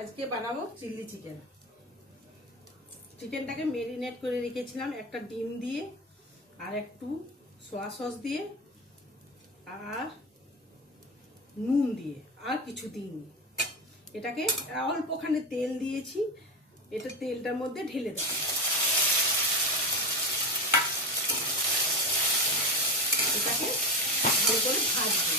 আজকে বানাবো chilli chicken. চিকেনটাকে মেরিনেট করে রেখেছিলাম একটা ডিম দিয়ে আর একটু সয়া সস দিয়ে আর নুন দিয়ে আর কিছু দিইনি। এটাকে অল্পখানে তেল দিয়েছি, এটা তেলটার মধ্যে ঢেলে দেব। এটাকে ভালো করে ভাজবো।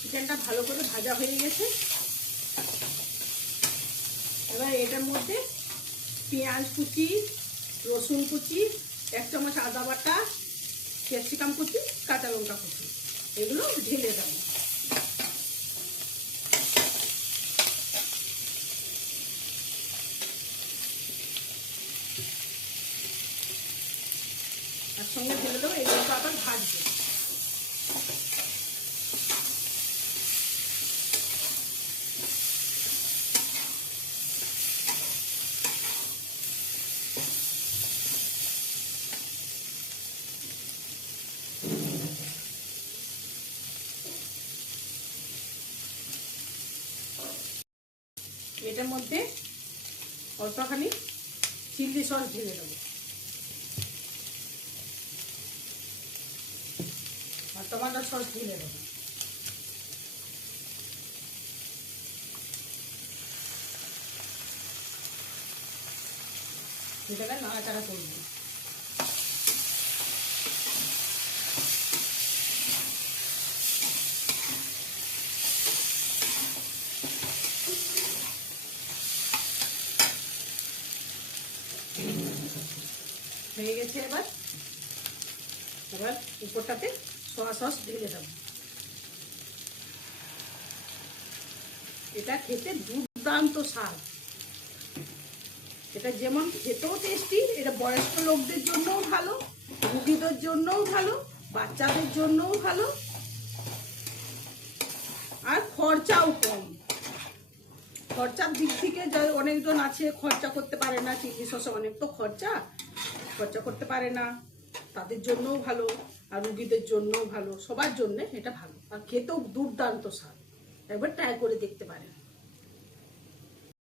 চিকেনটা ভালো করে ভাজা হয়ে গেছে। এবার এটার মধ্যে পেঁয়াজ কুচি, রসুন কুচি, 1 চামচ আদা বাটা, ক্যাপসিকাম কুচি, কাঁচা লঙ্কা কুচি এগুলো ঢেলে দেব। আর সঙ্গে ঢেলে দেবো, এগুলো আবার ভাজবো। এটার মধ্যে অল্পখানি চিলি সস ঢেলে দেবো আর টমেটো সস ঢেলে দেবো। এটাকে নাড়াচাড়া করবো। হয়ে গেছে। এবার উপরটাতে সয়া সস ঢেলে দেবো। এটা খেতে দুর্দান্ত স্বাদ। এটা যেমন খেতেও টেস্টি, এটা বয়স্ক লোকদের জন্যও ভালো, রুগীদের জন্যও ভালো, বাচ্চাদের জন্যও ভালো, আর খরচাও কম। খরচার দিক থেকে অনেকজন আছে খরচা করতে পারে না, চিলি সসে অনেক তো খরচা করতে পারে না, তাদের জন্যও ভালো আর রুগীদের জন্যও ভালো, সবার জন্য এটা ভালো আর খেতেও দুর্দান্ত স্বাদ। একবার ট্রাই করে দেখতে পারেন।